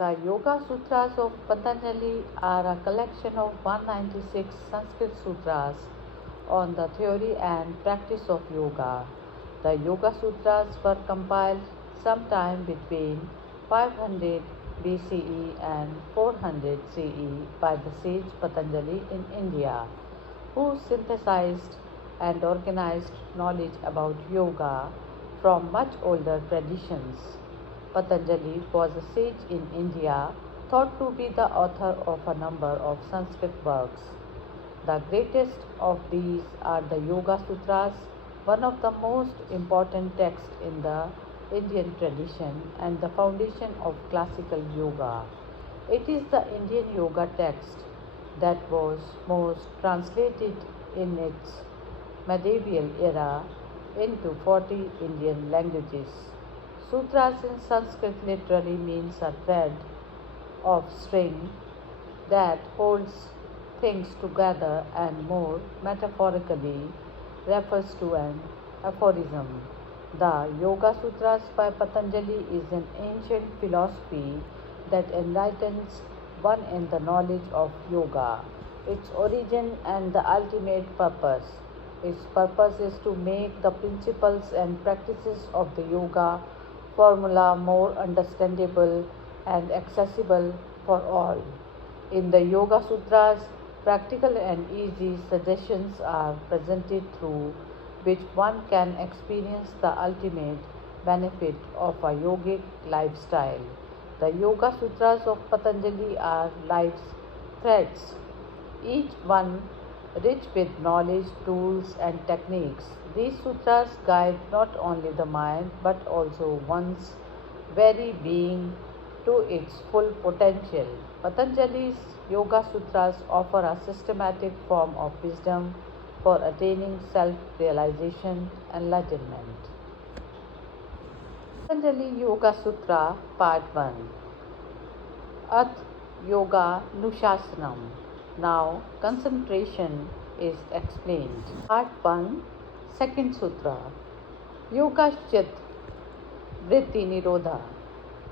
The Yoga Sutras of Patanjali are a collection of 196 Sanskrit sutras on the theory and practice of yoga. The Yoga Sutras were compiled sometime between 500 BCE and 400 CE by the sage Patanjali in India, who synthesized and organized knowledge about yoga from much older traditions. Patanjali was a sage in India, thought to be the author of a number of Sanskrit works. The greatest of these are the Yoga Sutras, one of the most important texts in the Indian tradition and the foundation of classical yoga. It is the Indian yoga text that was most translated in its medieval era into 40 Indian languages. Sutras in Sanskrit literally means a thread of string that holds things together, and more metaphorically refers to an aphorism. The Yoga Sutras by Patanjali is an ancient philosophy that enlightens one in the knowledge of yoga, its origin and the ultimate purpose. Its purpose is to make the principles and practices of the yoga formula more understandable and accessible for all. In the Yoga Sutras, practical and easy suggestions are presented through which one can experience the ultimate benefit of a yogic lifestyle. The Yoga Sutras of Patanjali are life's threads, each one rich with knowledge, tools, and techniques. These sutras guide not only the mind but also one's very being to its full potential. Patanjali's Yoga Sutras offer a systematic form of wisdom for attaining self-realization and enlightenment. Patanjali Yoga Sutra Part 1 At Yoga Nushasanam. Now concentration is explained. Part 1 Second Sutra Yoga Chit Vritti Nirodha.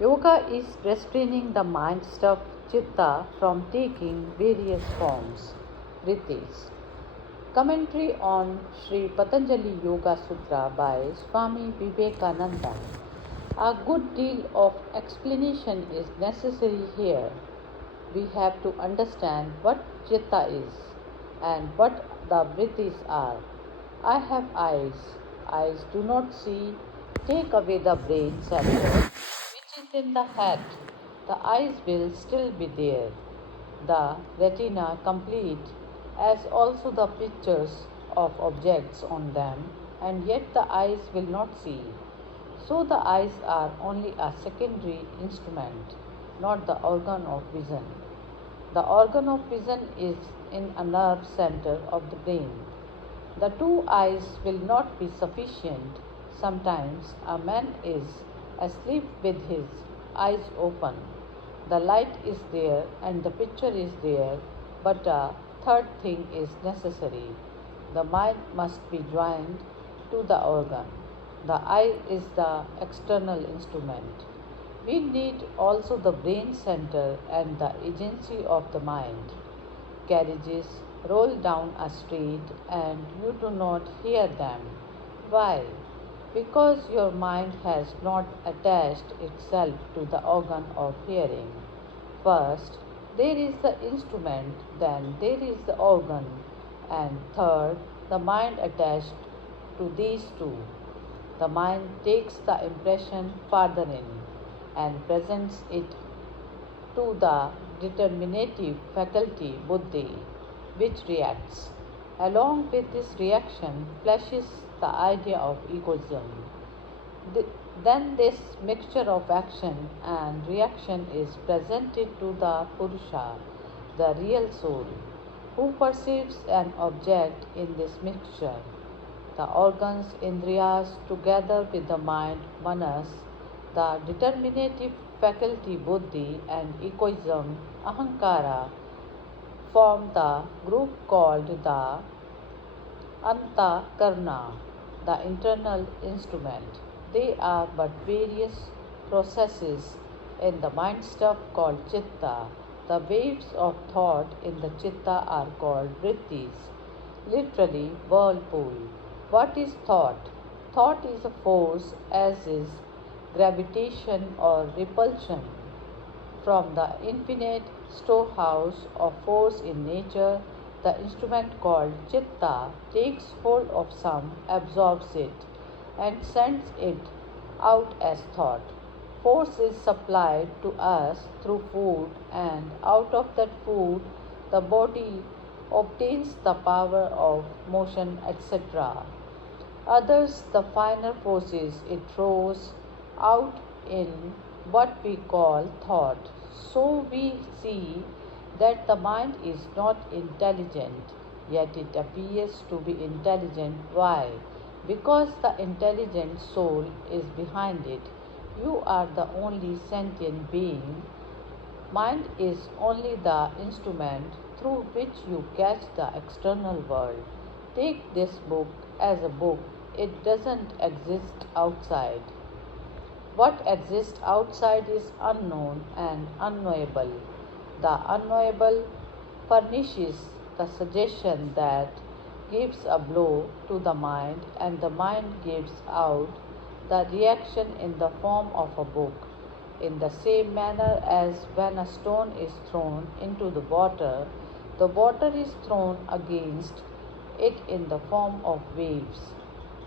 Yoga is restraining the mind stuff chitta from taking various forms. Vrittis. Commentary on Sri Patanjali Yoga Sutra by Swami Vivekananda. A good deal of explanation is necessary here. We have to understand what chitta is and what the vrittis are. I have eyes. Eyes do not see. Take away the brain center, which is in the head. The eyes will still be there. The retina complete, as also the pictures of objects on them, and yet the eyes will not see. So the eyes are only a secondary instrument, not the organ of vision. The organ of vision is in a nerve center of the brain. The two eyes will not be sufficient. Sometimes a man is asleep with his eyes open. The light is there and the picture is there, but a third thing is necessary. The mind must be joined to the organ. The eye is the external instrument. We need also the brain center and the agency of the mind. Carriages roll down a street and you do not hear them. Why? Because your mind has not attached itself to the organ of hearing. First, there is the instrument, then there is the organ, and third, the mind attached to these two. The mind takes the impression farther in and presents it to the determinative faculty buddhi, which reacts. Along with this reaction flashes the idea of egoism. Then this mixture of action and reaction is presented to the Purusha, the real soul, who perceives an object in this mixture. The organs, indriyas, together with the mind, manas, the determinative faculty buddhi, and egoism, ahankara, form the group called the antakarna, the internal instrument. They are but various processes in the mind stuff called chitta. The waves of thought in the chitta are called vrittis, literally whirlpool. What is thought? Thought is a force, as is gravitation or repulsion. From the infinite storehouse of force in nature, the instrument called chitta takes hold of some, absorbs it, and sends it out as thought. Force is supplied to us through food, and out of that food, the body obtains the power of motion, etc. Others, the finer forces it throws out in what we call thought. So we see that the mind is not intelligent, yet it appears to be intelligent. Why? Because the intelligent soul is behind it. You are the only sentient being. Mind is only the instrument through which you catch the external world. Take this book as a book. It doesn't exist outside. What exists outside is unknown and unknowable. The unknowable furnishes the suggestion that gives a blow to the mind, and the mind gives out the reaction in the form of a book. In the same manner as when a stone is thrown into the water is thrown against it in the form of waves.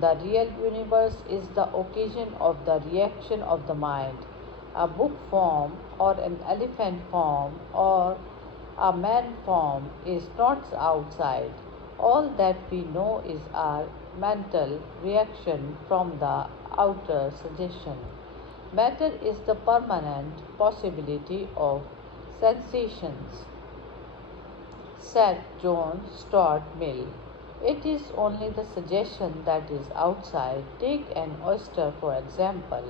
The real universe is the occasion of the reaction of the mind. A book form, or an elephant form, or a man form is not outside. All that we know is our mental reaction from the outer suggestion. Matter is the permanent possibility of sensations, said John Stuart Mill. It is only the suggestion that is outside. Take an oyster, for example.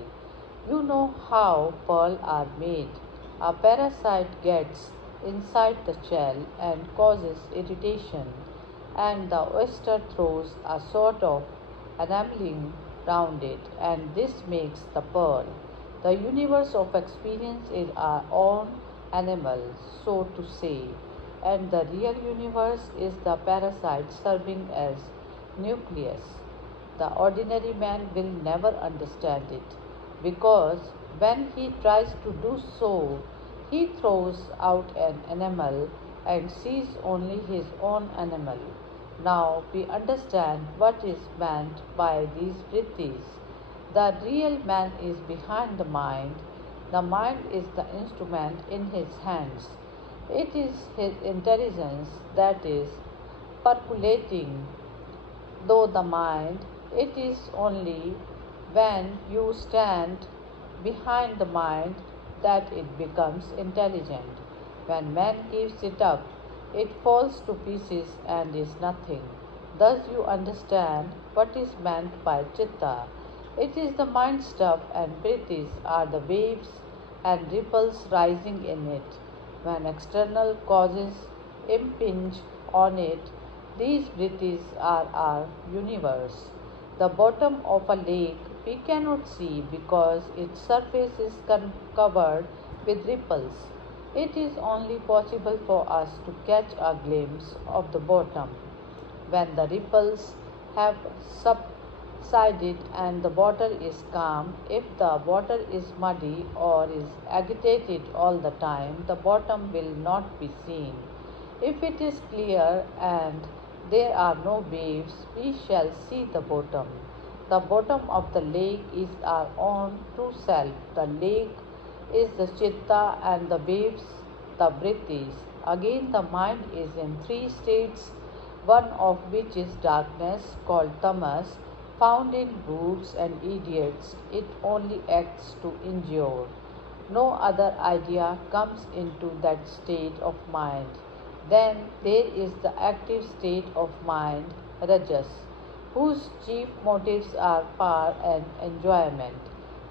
You know how pearls are made. A parasite gets inside the shell and causes irritation, and the oyster throws a sort of enameling round it, and this makes the pearl. The universe of experience is our own animal, so to say, and the real universe is the parasite serving as nucleus. The ordinary man will never understand it, because when he tries to do so, he throws out an animal and sees only his own animal. Now we understand what is meant by these vrittis. The real man is behind the mind. The mind is the instrument in his hands. It is his intelligence that is percolating, though the mind. It is only when you stand behind the mind that it becomes intelligent. When man gives it up, it falls to pieces and is nothing. Thus you understand what is meant by chitta. It is the mind stuff, and vrittis are the waves and ripples rising in it. When external causes impinge on it, these vrittis are our universe. The bottom of a lake we cannot see because its surface is covered with ripples. It is only possible for us to catch a glimpse of the bottom when the ripples have subsided and the water is calm. If the water is muddy or is agitated all the time, the bottom will not be seen. If it is clear and there are no waves, we shall see the bottom. The bottom of the lake is our own true self. The lake is the chitta and the waves the vrittis. Again, the mind is in three states, one of which is darkness, called tamas, found in brutes and idiots. It only acts to injure. No other idea comes into that state of mind. Then there is the active state of mind, rajas, whose chief motives are power and enjoyment.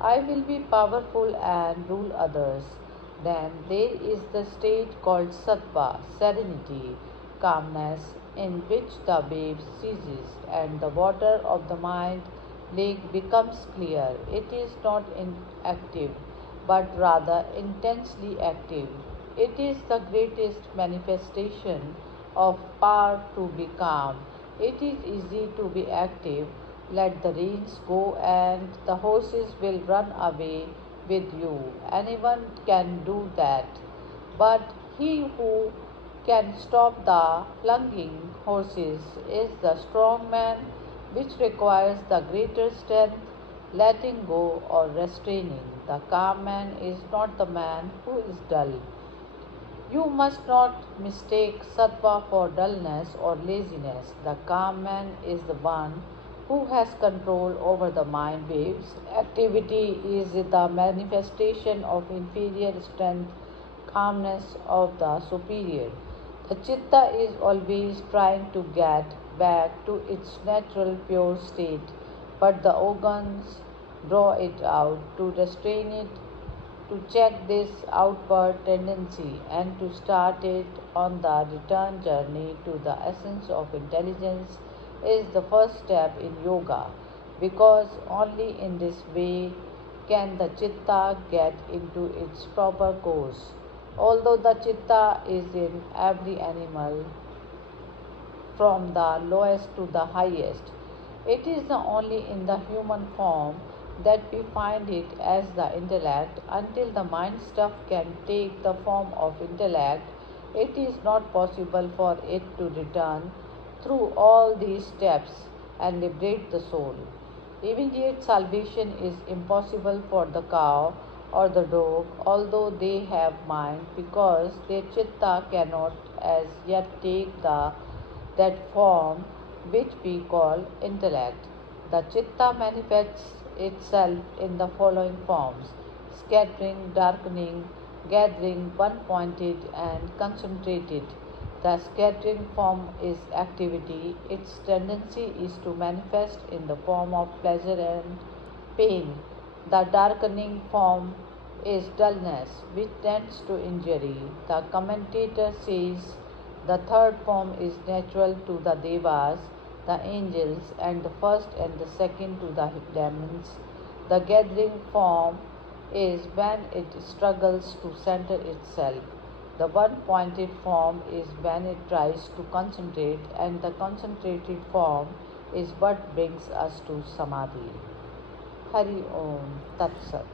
I will be powerful and rule others. Then there is the state called sattva, serenity, calmness, in which the wave ceases and the water of the mind lake becomes clear. It is not inactive but rather intensely active. It is the greatest manifestation of power to be calm. It is easy to be active. Let the reins go and the horses will run away with you. Anyone can do that. But he who can stop the plunging horses is the strong man, which requires the greater strength, letting go or restraining. The calm man is not the man who is dull. You must not mistake sattva for dullness or laziness. The calm man is the one who has control over the mind waves. Activity is the manifestation of inferior strength, calmness of the superior. The chitta is always trying to get back to its natural pure state, but the organs draw it out to restrain it, to check this outward tendency, and to start it on the return journey to the essence of intelligence is the first step in yoga, because only in this way can the chitta get into its proper course. Although the chitta is in every animal, from the lowest to the highest, it is only in the human form that we find it as the intellect. Until the mind stuff can take the form of intellect, it is not possible for it to return through all these steps and liberate the soul. Immediate salvation is impossible for the cow or the dog, although they have mind, because their chitta cannot as yet take that form which we call intellect. The chitta manifests itself in the following forms: scattering, darkening, gathering, one pointed, and concentrated. The scattering form is activity. Its tendency is to manifest in the form of pleasure and pain. The darkening form is dullness, which tends to injury. The commentator says the third form is natural to the devas, the angels, and the first and the second to the demons. The gathering form is when it struggles to center itself. The one pointed form is when it tries to concentrate, and the concentrated form is what brings us to samadhi. Hari Om Tat Sat.